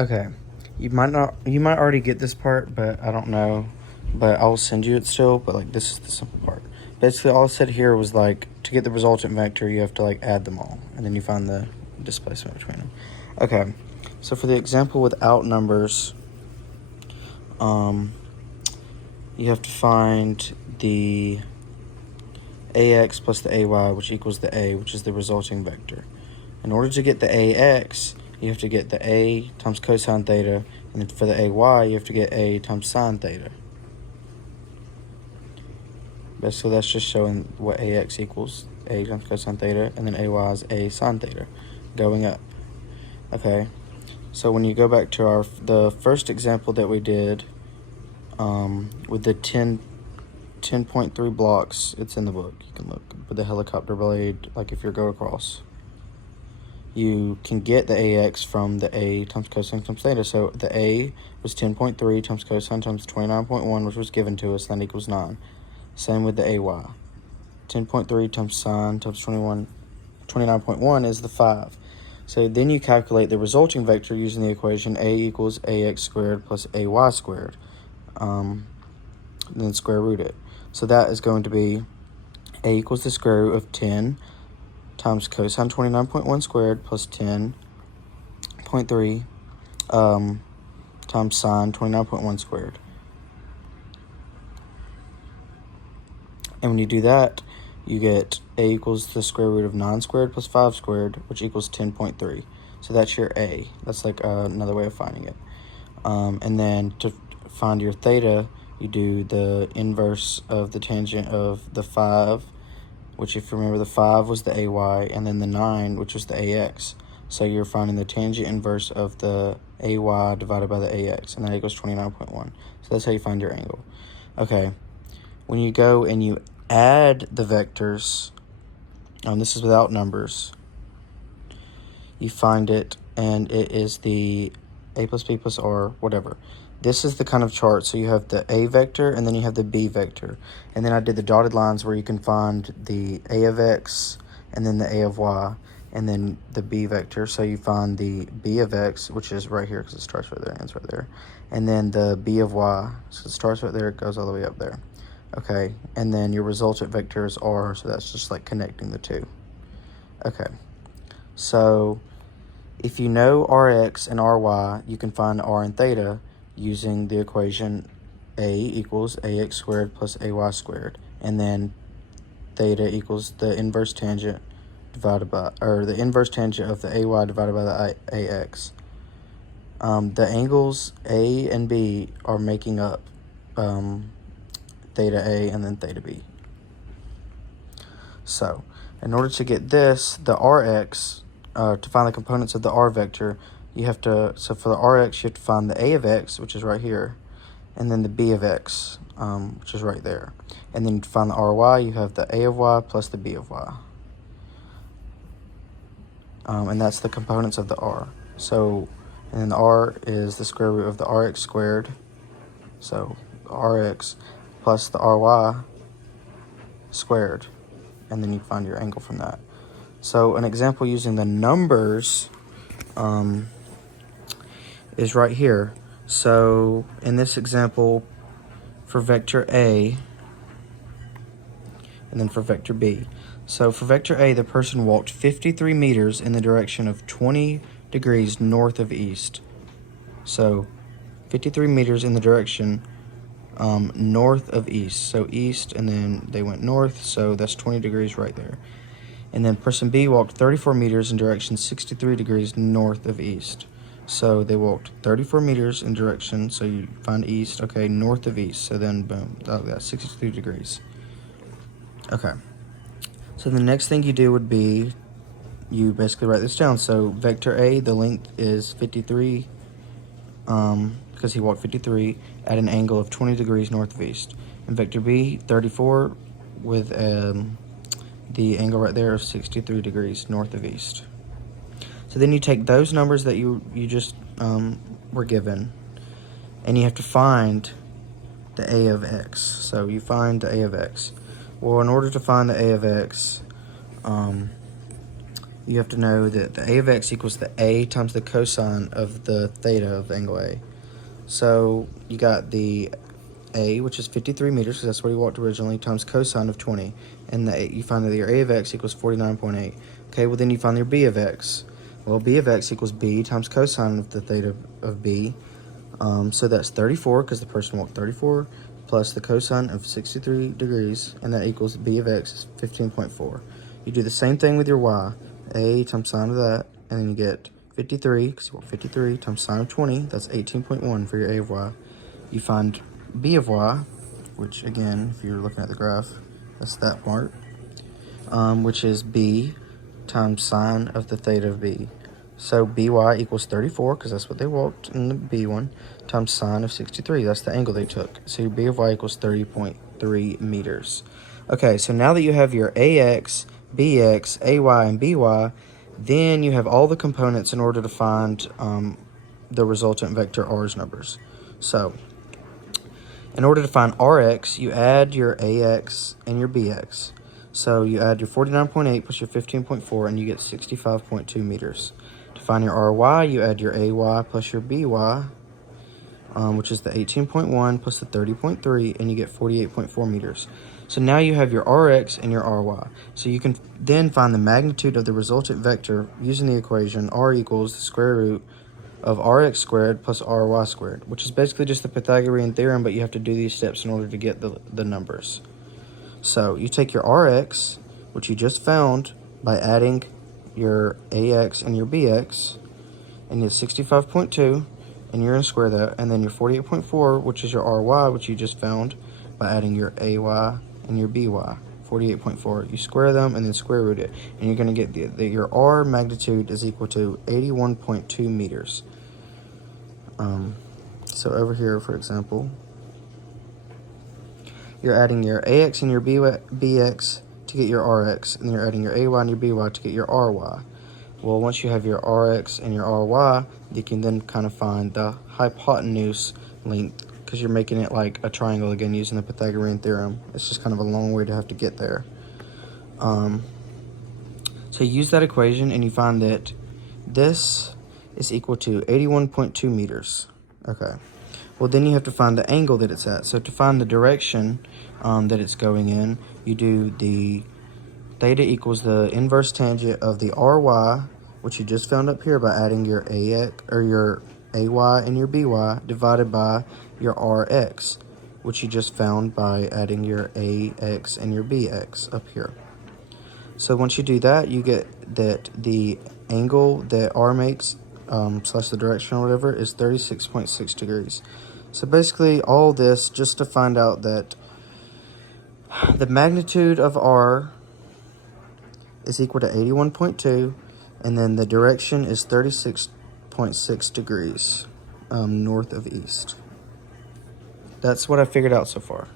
Okay, you might already get this part, but I don't know. But I'll send you it still. But like, this is the simple part. Basically, all I said here was like, to get the resultant vector, you have to like add them all, and then you find the displacement between them. Okay, so for the example without numbers, you have to find the ax plus the ay, which equals the a, which is the resulting vector. In order to get the ax, you have to get the a times cosine theta, and then for the ay, you have to get a times sine theta. Basically, that's just showing what ax equals a times cosine theta, and then ay is a sine theta, going up. Okay, so when you go back to the first example that we did, with the 10.3 blocks, it's in the book, you can look, with the helicopter blade, like if you're go across, you can get the ax from the a times cosine times theta. So the a was 10.3 times cosine times 29.1, which was given to us, that equals 9. Same with the ay. 10.3 times sine times 29.1 is the 5. So then you calculate the resulting vector using the equation a equals ax squared plus ay squared. Then square root it. So that is going to be a equals the square root of 10 times cosine 29.1 squared plus 10.3 times sine 29.1 squared. And when you do that, you get a equals the square root of 9 squared plus 5 squared, which equals 10.3. So that's your a. That's like another way of finding it. And then to find your theta, you do the inverse of the tangent of the 5, which, if you remember, the 5 was the ay, and then the 9, which was the ax. So you're finding the tangent inverse of the ay divided by the ax, and that equals 29.1. So that's how you find your angle. Okay, when you go and you add the vectors, this is without numbers, you find it, and it is the a plus b plus r, whatever. This is the kind of chart, so you have the a vector, and then you have the b vector. And then I did the dotted lines where you can find the a of x, and then the a of y, and then the b vector. So you find the b of x, which is right here because it starts right there and ends right there. And then the b of y, so it starts right there, it goes all the way up there. Okay, and then your resultant vector is r, so that's just like connecting the two. Okay, so if you know rx and ry, you can find r and theta using the equation a equals ax squared plus ay squared, and then theta equals the inverse tangent divided by, or the inverse tangent of the ay divided by the ax. The angles a and b are making up theta a and then theta b. So in order to get this, the rx, to find the components of the r vector, you have to, so for the rx, you have to find the a of x, which is right here, and then the b of x, which is right there. And then to find the ry, you have the a of y plus the b of y. And that's the components of the r. So, and then the r is the square root of the rx squared, so rx plus the ry squared, and then you find your angle from that. So an example using the numbers is right here. So in this example, for vector A, and then for vector B. So for vector A, the person walked 53 meters in the direction of 20 degrees north of east. So 53 meters in the direction north of east. So east, and then they went north, so that's 20 degrees right there. And then person B walked 34 meters in direction 63 degrees north of east. So they walked 34 meters in direction, so you find east, okay, north of east. So then, boom, that's 63 degrees. Okay. So the next thing you do would be, you basically write this down. So vector A, the length is 53, because he walked 53 at an angle of 20 degrees north of east. And vector B, 34, with the angle right there of 63 degrees north of east. So then you take those numbers that you just were given, and you have to find the a of x. So you find the a of x. Well, in order to find the a of x, you have to know that the a of x equals the a times the cosine of the theta of the angle A. So you got the a, which is 53 meters, because that's where you walked originally, times cosine of 20. And you find that your a of x equals 49.8. Okay, well then you find your b of x. Well, b of x equals b times cosine of the theta of b. So that's 34, because the person walked 34, plus the cosine of 63 degrees, and that equals b of x is 15.4. You do the same thing with your y. A times sine of that, and then you get 53, because you walked 53, times sine of 20, that's 18.1 for your a of y. You find b of y, which again, if you're looking at the graph, that's that part, which is b times sine of the theta of b. So by equals 34, because that's what they walked in the b one, times sine of 63. That's the angle they took. So your b of y equals 30.3 meters. Okay, so now that you have your ax, bx, ay, and by, then you have all the components in order to find the resultant vector r's numbers. So in order to find Rx, you add your AX and your BX. So you add your 49.8 plus your 15.4, and you get 65.2 meters. To find your RY, you add your AY plus your BY, which is the 18.1 plus the 30.3, and you get 48.4 meters. So now you have your Rx and your Ry. So you can then find the magnitude of the resultant vector using the equation R equals the square root of Rx squared plus Ry squared, which is basically just the Pythagorean theorem, but you have to do these steps in order to get the numbers. So you take your Rx, which you just found by adding your Ax and your Bx, and you get 65.2, and you're going to square that, and then your 48.4, which is your Ry, which you just found by adding your Ay and your By. 48.4. You square them and then square root it, and you're going to get your R magnitude is equal to 81.2 meters. So over here, for example, you're adding your AX and your BX to get your RX, and then you're adding your AY and your BY to get your RY. Well, once you have your RX and your RY, you can then kind of find the hypotenuse length, because you're making it like a triangle again using the Pythagorean theorem. It's just kind of a long way to have to get there. So you use that equation and you find that this is equal to 81.2 meters. Okay. Well, then you have to find the angle that it's at. So to find the direction that it's going in, you do the theta equals the inverse tangent of the RY, which you just found up here by adding your AX or your AY and your BY, divided by your RX, which you just found by adding your AX and your BX up here. So once you do that, you get that the angle that R makes, slash the direction or whatever, is 36.6 degrees. So basically all this just to find out that the magnitude of R is equal to 81.2, and then the direction is 36.6 degrees north of east. That's what I figured out so far.